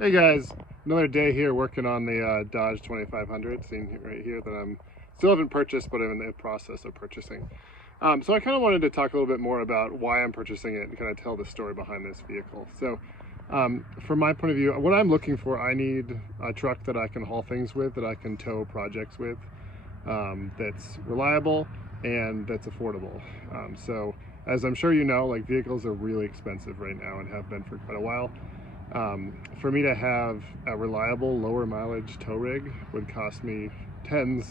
Hey guys, another day here working on the Dodge 2500, seen right here that I'm still haven't purchased, but I'm in the process of purchasing. So I kind of wanted to talk a little bit more about why I'm purchasing it and kind of tell the story behind this vehicle. So from my point of view, what I'm looking for, I need a truck that I can haul things with, that I can tow projects with, that's reliable and that's affordable. So as I'm sure you know, like vehicles are really expensive right now and have been for quite a while. For me to have a reliable lower mileage tow rig would cost me tens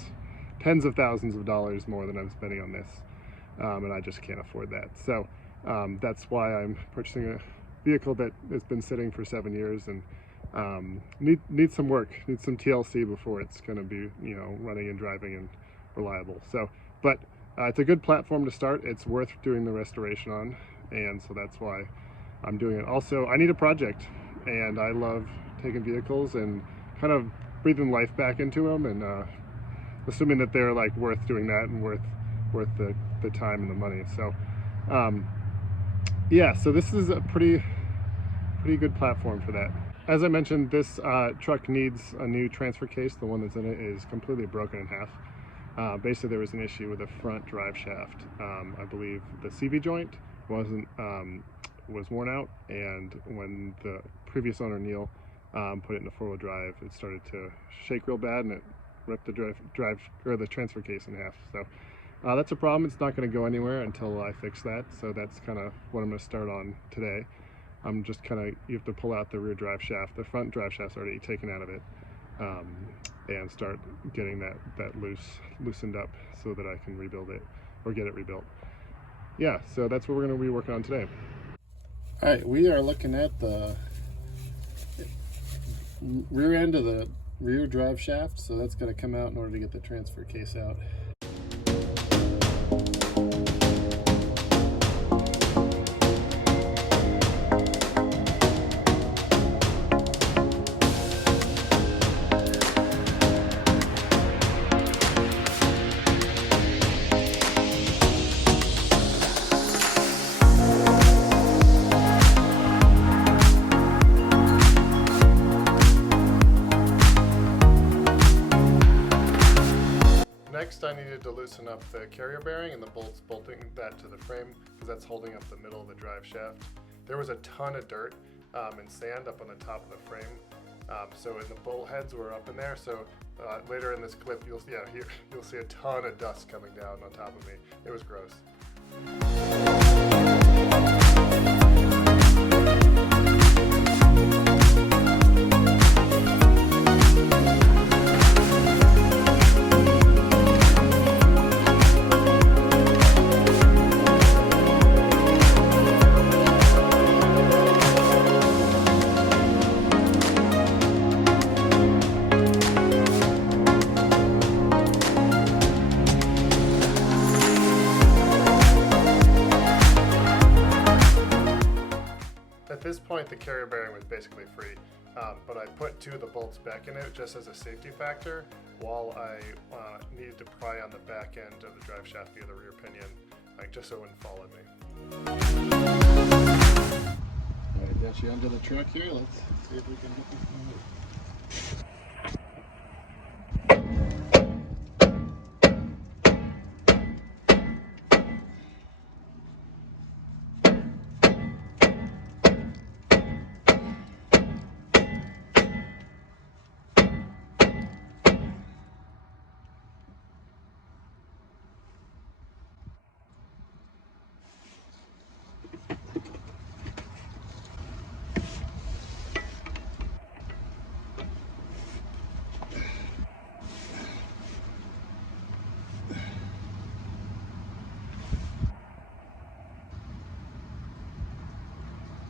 of thousands of dollars more than I'm spending on this, and I just can't afford that. So that's why I'm purchasing a vehicle that has been sitting for 7 years and needs some work, needs some TLC before it's going to be, you know, running and driving and reliable. So, but it's a good platform to start. It's worth doing the restoration on, and so that's why I'm doing it. Also, I need a project, and I love taking vehicles and kind of breathing life back into them, and assuming that they're like worth doing that and worth the time and the money. So yeah, so this is a pretty good platform for that. As I mentioned, this truck needs a new transfer case. The one that's in it is completely broken in half. Basically, there was an issue with the front drive shaft. I believe the CV joint was worn out, and when the previous owner Neil put it into four-wheel drive, it started to shake real bad, and it ripped the transfer case in half. So that's a problem. It's not going to go anywhere until I fix that. So that's kind of what I'm going to start on today. I'm just you have to pull out the rear drive shaft. The front drive shaft's already taken out of it, and start getting that loosened up so that I can rebuild it or get it rebuilt. Yeah, so that's what we're going to be working on today. All right, we are looking at the rear end of the rear drive shaft, so that's going to come out in order to get the transfer case out. Next, I needed to loosen up the carrier bearing and the bolts bolting that to the frame, because that's holding up the middle of the drive shaft. There was a ton of dirt and sand up on the top of the frame, so the bolt heads were up in there. So later in this clip, you'll see a ton of dust coming down on top of me. It was gross. At this point, the carrier bearing was basically free, but I put two of the bolts back in it just as a safety factor while I needed to pry on the back end of the drive shaft via the rear pinion, just so it wouldn't fall at me. All right, got you under the truck here. Let's see if we can get this moving.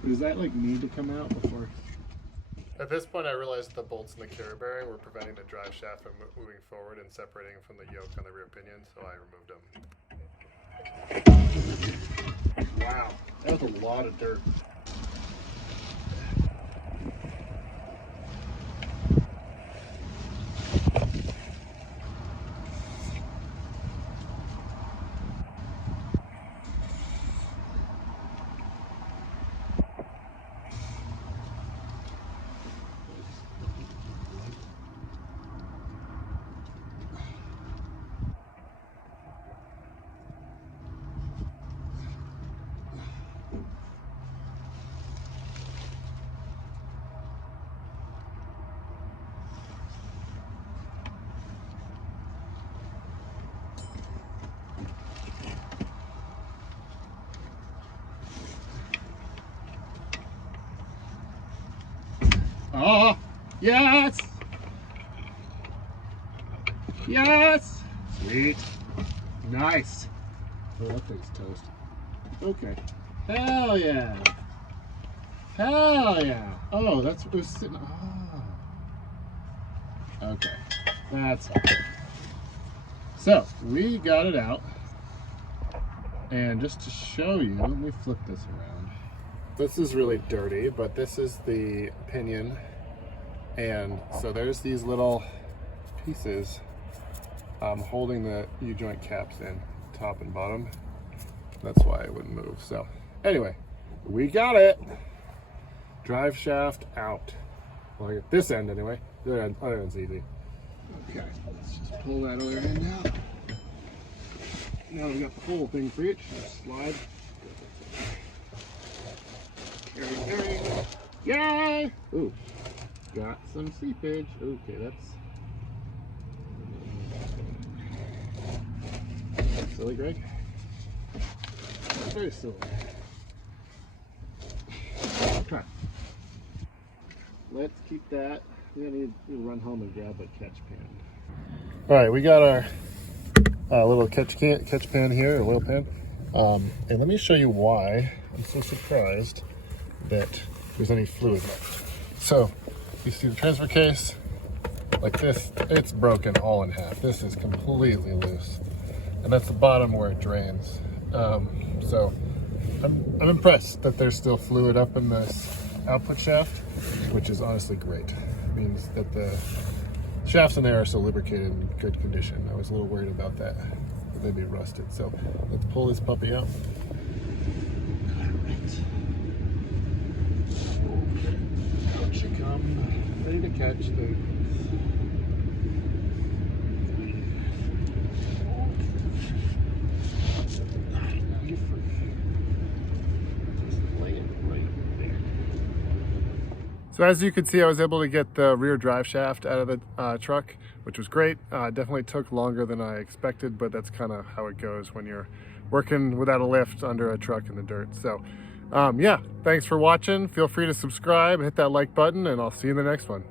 Does that need to come out before? At this point, I realized the bolts in the carrier bearing were preventing the drive shaft from moving forward and separating from the yoke on the rear pinion, so I removed them. Wow, that was a lot of dirt. Oh, yes! Yes! Sweet. Nice. Oh, that thing's toast. Okay. Hell yeah. Hell yeah. Oh, that's what was sitting. Oh. Okay. That's helpful. So, we got it out. And just to show you, let me flip this around. This is really dirty, but this is the pinion. And so there's these little pieces holding the U-joint caps in, top and bottom. That's why it wouldn't move. So anyway, we got it. Drive shaft out. Well, I get this end anyway. The other end's easy. Okay, let's just pull that other end out. Now we got the whole thing for each. Just slide. Carry. Yay! Ooh, got some seepage. Okay, that's silly, Greg. Very silly. Okay. Let's keep that. We're gonna need to run home and grab a catch pan. All right, we got our little catch pan here, or oil pan. And let me show you why I'm so surprised that there's any fluid left. So you see the transfer case like this, it's broken all in half. This is completely loose, and that's the bottom where it drains. So I'm impressed that there's still fluid up in this output shaft, which is honestly great. It means that the shafts in there are still lubricated and in good condition. I was a little worried about that they'd be rusted. So let's pull this puppy out. Out she come, ready to catch the. So as you can see, I was able to get the rear drive shaft out of the truck, which was great. Definitely took longer than I expected, but that's kind of how it goes when you're working without a lift under a truck in the dirt. So yeah, thanks for watching. Feel free to subscribe, hit that like button, and I'll see you in the next one.